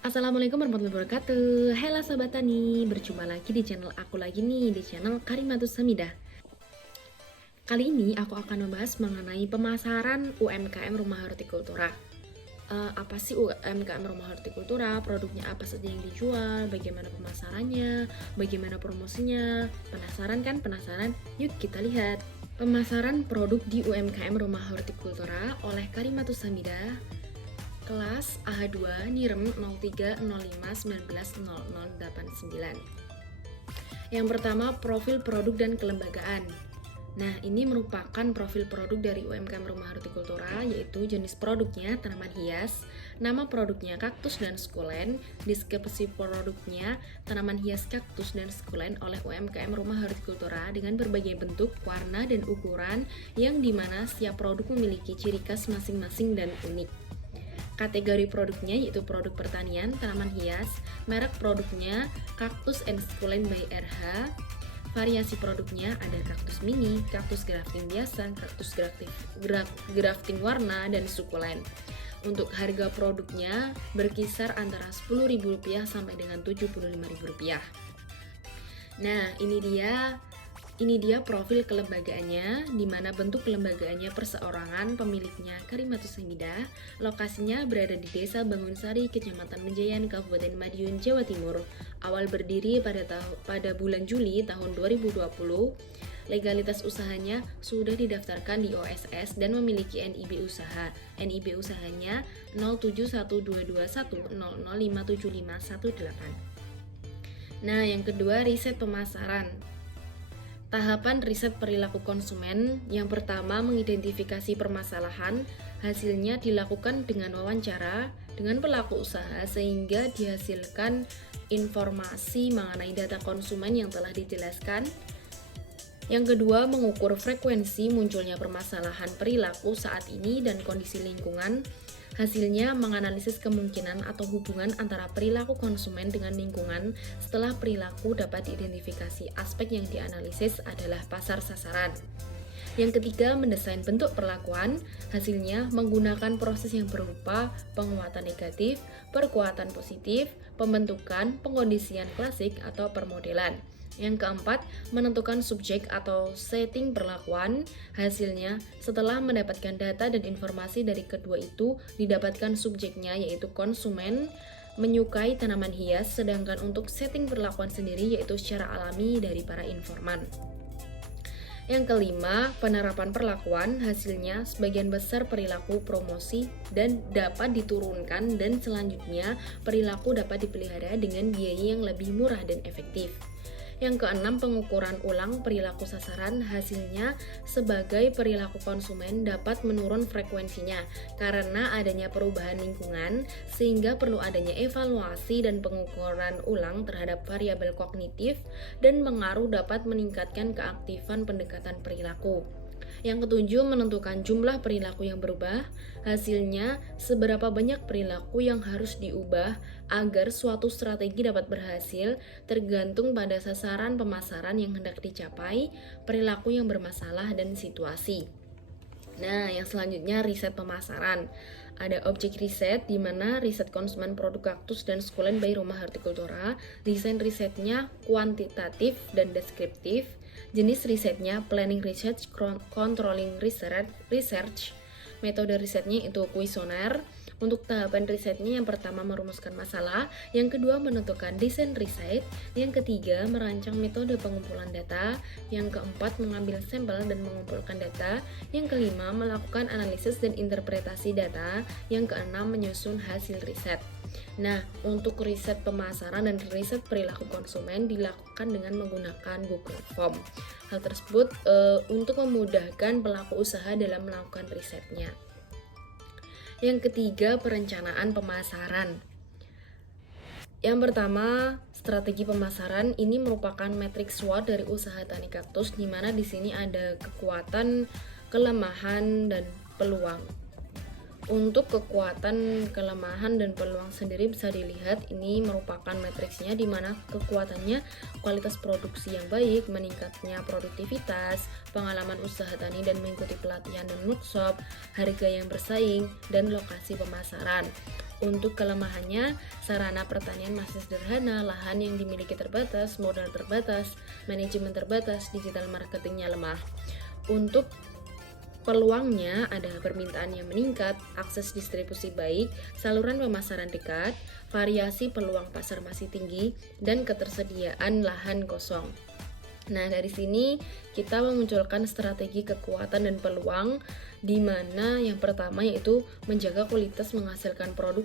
Assalamualaikum warahmatullahi wabarakatuh. Halo Sobat Tani, berjumpa lagi di channel aku lagi nih, di channel Karimatus Hamidah. Kali ini aku akan membahas mengenai pemasaran UMKM Rumah Hortikultura. Apa sih UMKM Rumah Hortikultura? Produknya apa saja yang dijual? Bagaimana pemasarannya? Bagaimana promosinya? Penasaran kan? Penasaran? Yuk kita lihat. Pemasaran produk di UMKM Rumah Hortikultura oleh Karimatus Hamidah, kelas AH2 NIRM 0305190089. Yang pertama, profil produk dan kelembagaan. Nah, ini merupakan profil produk dari UMKM Rumah Hortikultura, yaitu jenis produknya tanaman hias, nama produknya kaktus dan sukulen, deskripsi produknya tanaman hias kaktus dan sukulen oleh UMKM Rumah Hortikultura dengan berbagai bentuk, warna, dan ukuran yang dimana setiap produk memiliki ciri khas masing-masing dan unik. Kategori produknya yaitu produk pertanian, tanaman hias, merek produknya Cactus and Succulent by RH. Variasi produknya ada kaktus mini, kaktus grafting biasa, kaktus grafting warna, dan sukulen. Untuk harga produknya berkisar antara Rp10.000 sampai dengan Rp75.000. Nah, ini dia profil kelembagaannya, di mana bentuk kelembagaannya perseorangan, pemiliknya Karimatus Hamidah, lokasinya berada di Desa Bangunsari, Kecamatan Menjayan, Kabupaten Madiun, Jawa Timur. Awal berdiri pada bulan Juli tahun 2020. Legalitas usahanya sudah didaftarkan di OSS dan memiliki NIB usaha. NIB usahanya 071210057518. Nah, yang kedua, riset pemasaran. Tahapan riset perilaku konsumen. Yang pertama, mengidentifikasi permasalahan. Hasilnya dilakukan dengan wawancara dengan pelaku usaha sehingga dihasilkan informasi mengenai data konsumen yang telah dijelaskan. Yang kedua, mengukur frekuensi munculnya permasalahan perilaku saat ini dan kondisi lingkungan. Hasilnya menganalisis kemungkinan atau hubungan antara perilaku konsumen dengan lingkungan. Setelah perilaku dapat diidentifikasi, aspek yang dianalisis adalah pasar sasaran. Yang ketiga, mendesain bentuk perlakuan. Hasilnya menggunakan proses yang berupa penguatan negatif, perkuatan positif, pembentukan, pengkondisian klasik atau permodelan. Yang keempat, menentukan subjek atau setting perlakuan. Hasilnya, setelah mendapatkan data dan informasi dari kedua itu, didapatkan subjeknya yaitu konsumen menyukai tanaman hias, sedangkan untuk setting perlakuan sendiri yaitu secara alami dari para informan. Yang kelima, penerapan perlakuan. Hasilnya, sebagian besar perilaku promosi dan dapat diturunkan dan selanjutnya perilaku dapat dipelihara dengan biaya yang lebih murah dan efektif. Yang keenam, pengukuran ulang perilaku sasaran. Hasilnya, sebagai perilaku konsumen dapat menurun frekuensinya karena adanya perubahan lingkungan, sehingga perlu adanya evaluasi dan pengukuran ulang terhadap variabel kognitif dan pengaruh dapat meningkatkan keaktifan pendekatan perilaku. Yang ketujuh, menentukan jumlah perilaku yang berubah. Hasilnya, seberapa banyak perilaku yang harus diubah agar suatu strategi dapat berhasil tergantung pada sasaran pemasaran yang hendak dicapai, perilaku yang bermasalah, dan situasi. Nah, yang selanjutnya riset pemasaran. Ada objek riset di mana riset konsumen produk kaktus dan sukulen by Rumah Hortikultura. Desain risetnya kuantitatif dan deskriptif. Jenis risetnya planning research, controlling research. Metode risetnya itu kuesioner. Untuk tahapan risetnya, yang pertama merumuskan masalah, yang kedua menentukan desain riset, yang ketiga merancang metode pengumpulan data, yang keempat mengambil sampel dan mengumpulkan data, yang kelima melakukan analisis dan interpretasi data, yang keenam menyusun hasil riset. Nah, untuk riset pemasaran dan riset perilaku konsumen dilakukan dengan menggunakan Google Form. Hal tersebut untuk memudahkan pelaku usaha dalam melakukan risetnya. Yang ketiga, perencanaan pemasaran. Yang pertama, strategi pemasaran. Ini merupakan matriks SWOT dari usaha tani kaktus, di mana di sini ada kekuatan, kelemahan, dan peluang. Untuk kekuatan, kelemahan, dan peluang sendiri bisa dilihat, ini merupakan matriksnya di mana kekuatannya kualitas produksi yang baik, meningkatnya produktivitas, pengalaman usaha tani dan mengikuti pelatihan dan workshop, harga yang bersaing, dan lokasi pemasaran. Untuk kelemahannya, sarana pertanian masih sederhana, lahan yang dimiliki terbatas, modal terbatas, manajemen terbatas, digital marketingnya lemah. Untuk peluangnya ada permintaan yang meningkat, akses distribusi baik, saluran pemasaran dekat, variasi peluang pasar masih tinggi, dan ketersediaan lahan kosong. Nah, dari sini kita memunculkan strategi kekuatan dan peluang, di mana yang pertama yaitu menjaga kualitas menghasilkan produk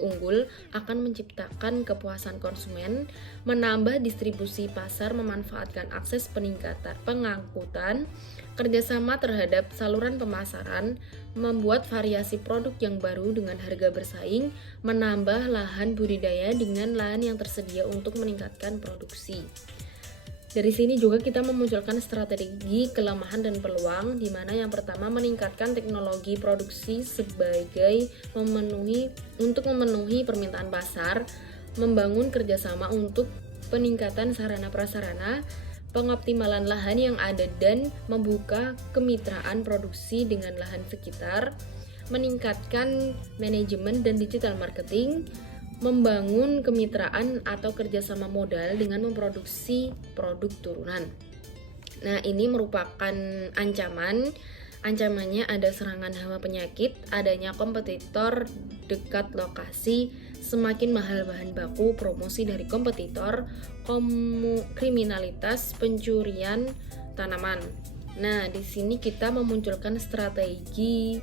unggul akan menciptakan kepuasan konsumen, menambah distribusi pasar, memanfaatkan akses peningkatan pengangkutan, kerjasama terhadap saluran pemasaran, membuat variasi produk yang baru dengan harga bersaing, menambah lahan budidaya dengan lahan yang tersedia untuk meningkatkan produksi. Dari sini juga kita memunculkan strategi kelemahan dan peluang, di mana yang pertama meningkatkan teknologi produksi untuk memenuhi permintaan pasar, membangun kerjasama untuk peningkatan sarana prasarana, pengoptimalan lahan yang ada dan membuka kemitraan produksi dengan lahan sekitar, meningkatkan manajemen dan digital marketing, membangun kemitraan atau kerjasama modal dengan memproduksi produk turunan. Nah, ini merupakan ancaman. Ancamannya ada serangan hama penyakit, adanya kompetitor dekat lokasi, semakin mahal bahan baku, promosi dari kompetitor, kriminalitas, pencurian tanaman. Nah, di sini kita memunculkan strategi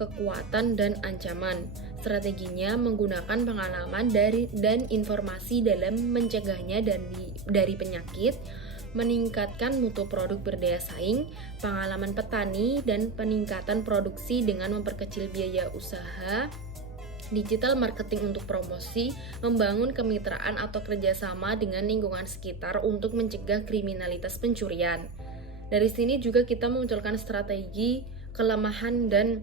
kekuatan dan ancaman. Strateginya menggunakan pengalaman dan informasi dalam mencegahnya dari penyakit, meningkatkan mutu produk berdaya saing, pengalaman petani, dan peningkatan produksi dengan memperkecil biaya usaha, digital marketing untuk promosi, membangun kemitraan atau kerjasama dengan lingkungan sekitar untuk mencegah kriminalitas pencurian. Dari sini juga kita memunculkan strategi kelemahan dan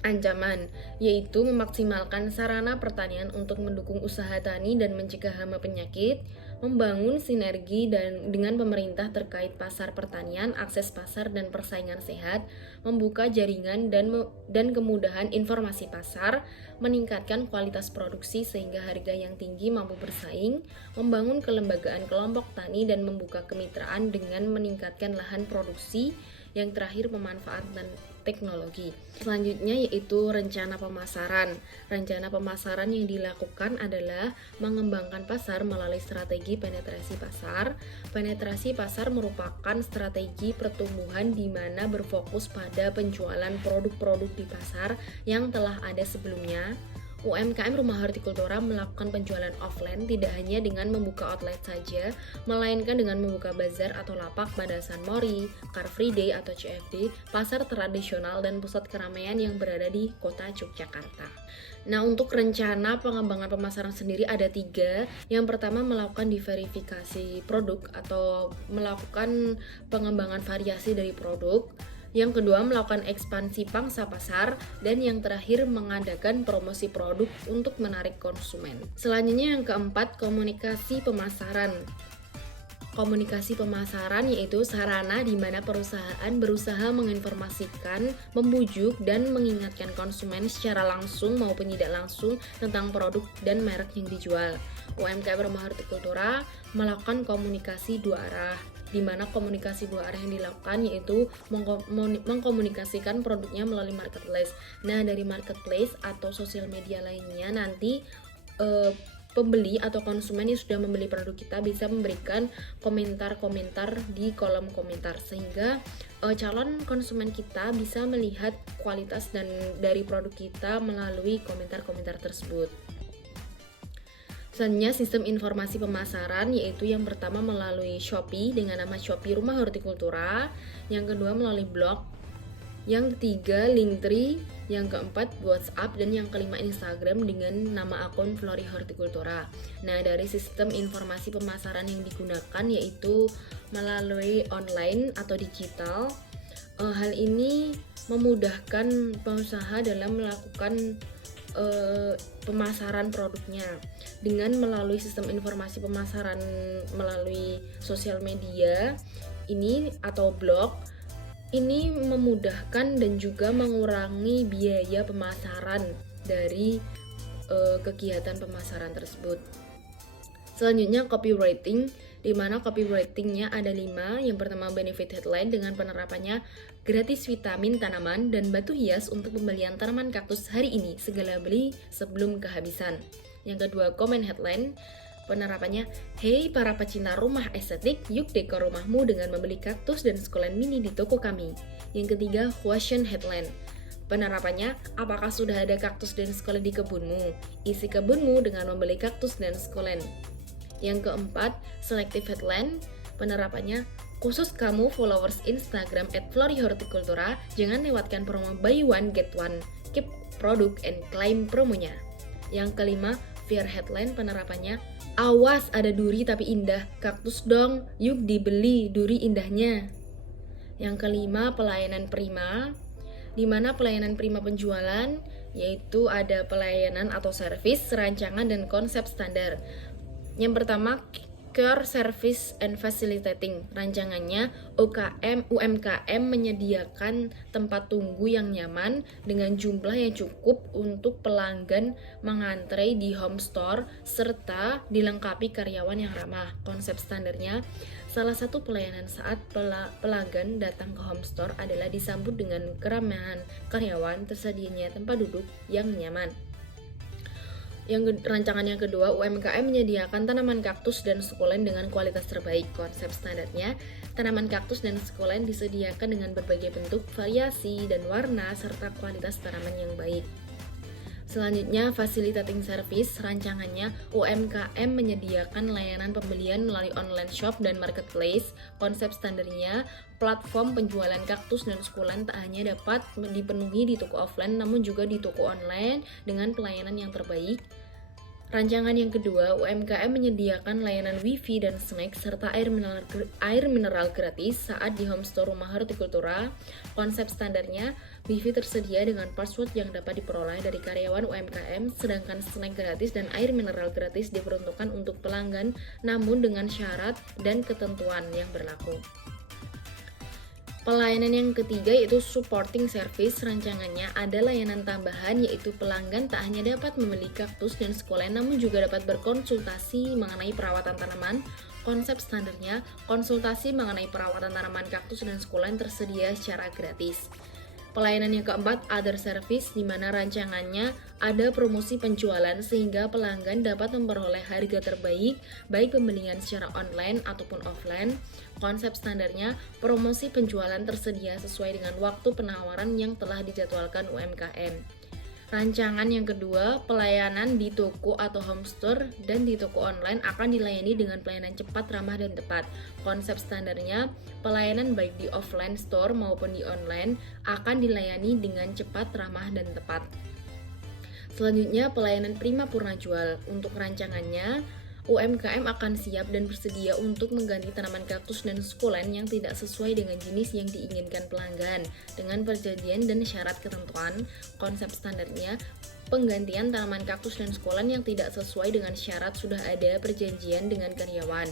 ancaman, yaitu memaksimalkan sarana pertanian untuk mendukung usaha tani dan mencegah hama penyakit, membangun sinergi dengan pemerintah terkait pasar pertanian, akses pasar dan persaingan sehat, membuka jaringan dan kemudahan informasi pasar, meningkatkan kualitas produksi sehingga harga yang tinggi mampu bersaing, membangun kelembagaan kelompok tani dan membuka kemitraan dengan meningkatkan lahan produksi, yang terakhir pemanfaatan teknologi. Selanjutnya yaitu rencana pemasaran. Rencana pemasaran yang dilakukan adalah mengembangkan pasar melalui strategi penetrasi pasar. Penetrasi pasar merupakan strategi pertumbuhan di mana berfokus pada penjualan produk-produk di pasar yang telah ada sebelumnya. UMKM Rumah Hortikultura melakukan penjualan offline tidak hanya dengan membuka outlet saja, melainkan dengan membuka bazar atau lapak pada San Mori, Car Free Day atau CFD, pasar tradisional dan pusat keramaian yang berada di kota Yogyakarta. Nah, untuk rencana pengembangan pemasaran sendiri ada 3. Yang pertama melakukan diverifikasi produk atau melakukan pengembangan variasi dari produk. Yang kedua melakukan ekspansi pangsa pasar, dan yang terakhir mengadakan promosi produk untuk menarik konsumen. Selanjutnya yang keempat, komunikasi pemasaran. Komunikasi pemasaran yaitu sarana di mana perusahaan berusaha menginformasikan, membujuk, dan mengingatkan konsumen secara langsung maupun tidak langsung tentang produk dan merek yang dijual. UMKM Rumah Hortikultura melakukan komunikasi 2 arah, di mana komunikasi 2 arah yang dilakukan yaitu mengkomunikasikan produknya melalui marketplace. Nah, dari marketplace atau sosial media lainnya nanti pembeli atau konsumen yang sudah membeli produk kita bisa memberikan komentar-komentar di kolom komentar, sehingga calon konsumen kita bisa melihat kualitas dan dari produk kita melalui komentar-komentar tersebut. Selanjutnya sistem informasi pemasaran, yaitu yang pertama melalui Shopee dengan nama Shopee Rumah Hortikultura, yang kedua melalui blog, yang ketiga Linktree, yang keempat WhatsApp, dan yang kelima Instagram dengan nama akun Flori Hortikultura. Nah, dari sistem informasi pemasaran yang digunakan yaitu melalui online atau digital. Hal ini memudahkan pengusaha dalam melakukan pemasaran produknya dengan melalui sistem informasi pemasaran melalui sosial media ini atau blog. Ini memudahkan dan juga mengurangi biaya pemasaran dari kegiatan pemasaran tersebut. Selanjutnya copywriting, di mana copywritingnya ada 5. Yang pertama benefit headline dengan penerapannya gratis vitamin tanaman dan batu hias untuk pembelian tanaman kaktus hari ini, segala beli sebelum kehabisan. Yang kedua comment headline, penerapannya hey para pecinta rumah estetik, yuk dekor rumahmu dengan membeli kaktus dan sukulen mini di toko kami. Yang ketiga question headline, penerapannya, apakah sudah ada kaktus dan sukulen di kebunmu? Isi kebunmu dengan membeli kaktus dan sukulen. Yang keempat, selective headline, penerapannya, khusus kamu followers Instagram @florihorticultura, jangan lewatkan promo buy one get one, keep produk and claim promonya. Yang kelima, fear headline, penerapannya, awas ada duri tapi indah, kaktus dong, yuk dibeli duri indahnya. Yang kelima, pelayanan prima, di mana pelayanan prima penjualan yaitu ada pelayanan atau servis, rancangan dan konsep standar. Yang pertama, Care Service and Facilitating. Rancangannya UMKM menyediakan tempat tunggu yang nyaman dengan jumlah yang cukup untuk pelanggan mengantre di home store serta dilengkapi karyawan yang ramah. Konsep standarnya, salah satu pelayanan saat pelanggan datang ke home store adalah disambut dengan keramahan karyawan, tersedianya tempat duduk yang nyaman. Rancangan yang kedua, UMKM menyediakan tanaman kaktus dan sukulen dengan kualitas terbaik. Konsep standarnya, tanaman kaktus dan sukulen disediakan dengan berbagai bentuk, variasi, dan warna, serta kualitas tanaman yang baik. Selanjutnya, facilitating service. Rancangannya, UMKM menyediakan layanan pembelian melalui online shop dan marketplace. Konsep standarnya, platform penjualan kaktus dan sukulen tak hanya dapat dipenuhi di toko offline, namun juga di toko online dengan pelayanan yang terbaik. Rancangan yang kedua, UMKM menyediakan layanan wifi dan snack serta air mineral gratis saat di home store Rumah Hortikultura. Konsep standarnya, wifi tersedia dengan password yang dapat diperoleh dari karyawan UMKM, sedangkan snack gratis dan air mineral gratis diperuntukkan untuk pelanggan, namun dengan syarat dan ketentuan yang berlaku. Pelayanan yang ketiga yaitu supporting service. Rancangannya ada layanan tambahan yaitu pelanggan tak hanya dapat membeli kaktus dan sukulen namun juga dapat berkonsultasi mengenai perawatan tanaman. Konsep standarnya, konsultasi mengenai perawatan tanaman kaktus dan sukulen tersedia secara gratis. Pelayanan yang keempat, other service, di mana rancangannya ada promosi penjualan sehingga pelanggan dapat memperoleh harga terbaik baik pembelian secara online ataupun offline. Konsep standarnya, promosi penjualan tersedia sesuai dengan waktu penawaran yang telah dijadwalkan UMKM. Rancangan yang kedua, pelayanan di toko atau home store dan di toko online akan dilayani dengan pelayanan cepat, ramah, dan tepat. Konsep standarnya, pelayanan baik di offline store maupun di online akan dilayani dengan cepat, ramah, dan tepat. Selanjutnya, pelayanan prima purna jual. Untuk rancangannya, UMKM akan siap dan bersedia untuk mengganti tanaman kaktus dan sukulen yang tidak sesuai dengan jenis yang diinginkan pelanggan dengan perjanjian dan syarat ketentuan. Konsep standarnya, penggantian tanaman kaktus dan sukulen yang tidak sesuai dengan syarat sudah ada perjanjian dengan karyawan.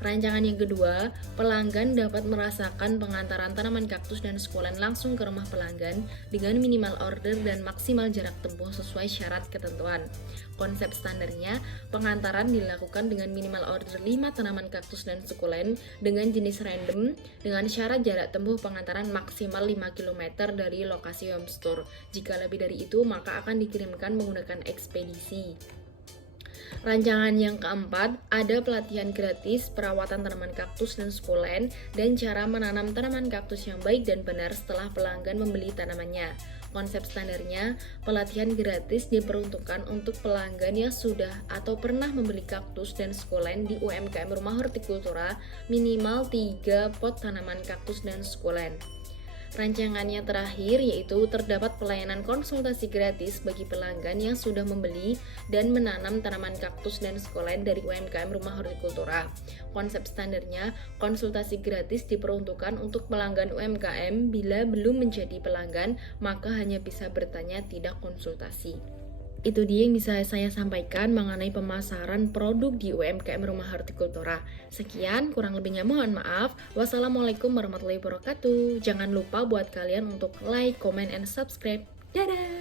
Rancangan yang kedua, pelanggan dapat merasakan pengantaran tanaman kaktus dan sukulen langsung ke rumah pelanggan dengan minimal order dan maksimal jarak tempuh sesuai syarat ketentuan. Konsep standarnya, pengantaran dilakukan dengan minimal order 5 tanaman kaktus dan sukulen dengan jenis random dengan syarat jarak tempuh pengantaran maksimal 5 km dari lokasi home store. Jika lebih dari itu, maka akan dikirimkan menggunakan ekspedisi. Rancangan yang keempat, ada pelatihan gratis perawatan tanaman kaktus dan sukulen dan cara menanam tanaman kaktus yang baik dan benar setelah pelanggan membeli tanamannya. Konsep standarnya, pelatihan gratis diperuntukkan untuk pelanggan yang sudah atau pernah membeli kaktus dan sukulen di UMKM Rumah Hortikultura minimal 3 pot tanaman kaktus dan sukulen. Rancangannya terakhir yaitu terdapat pelayanan konsultasi gratis bagi pelanggan yang sudah membeli dan menanam tanaman kaktus dan sukulent dari UMKM Rumah Hortikultura. Konsep standarnya, konsultasi gratis diperuntukkan untuk pelanggan UMKM. Bila belum menjadi pelanggan, maka hanya bisa bertanya, tidak konsultasi. Itu dia yang bisa saya sampaikan mengenai pemasaran produk di UMKM Rumah Hortikultura. Sekian, kurang lebihnya mohon maaf. Wassalamualaikum warahmatullahi wabarakatuh. Jangan lupa buat kalian untuk like, comment, and subscribe. Dadah!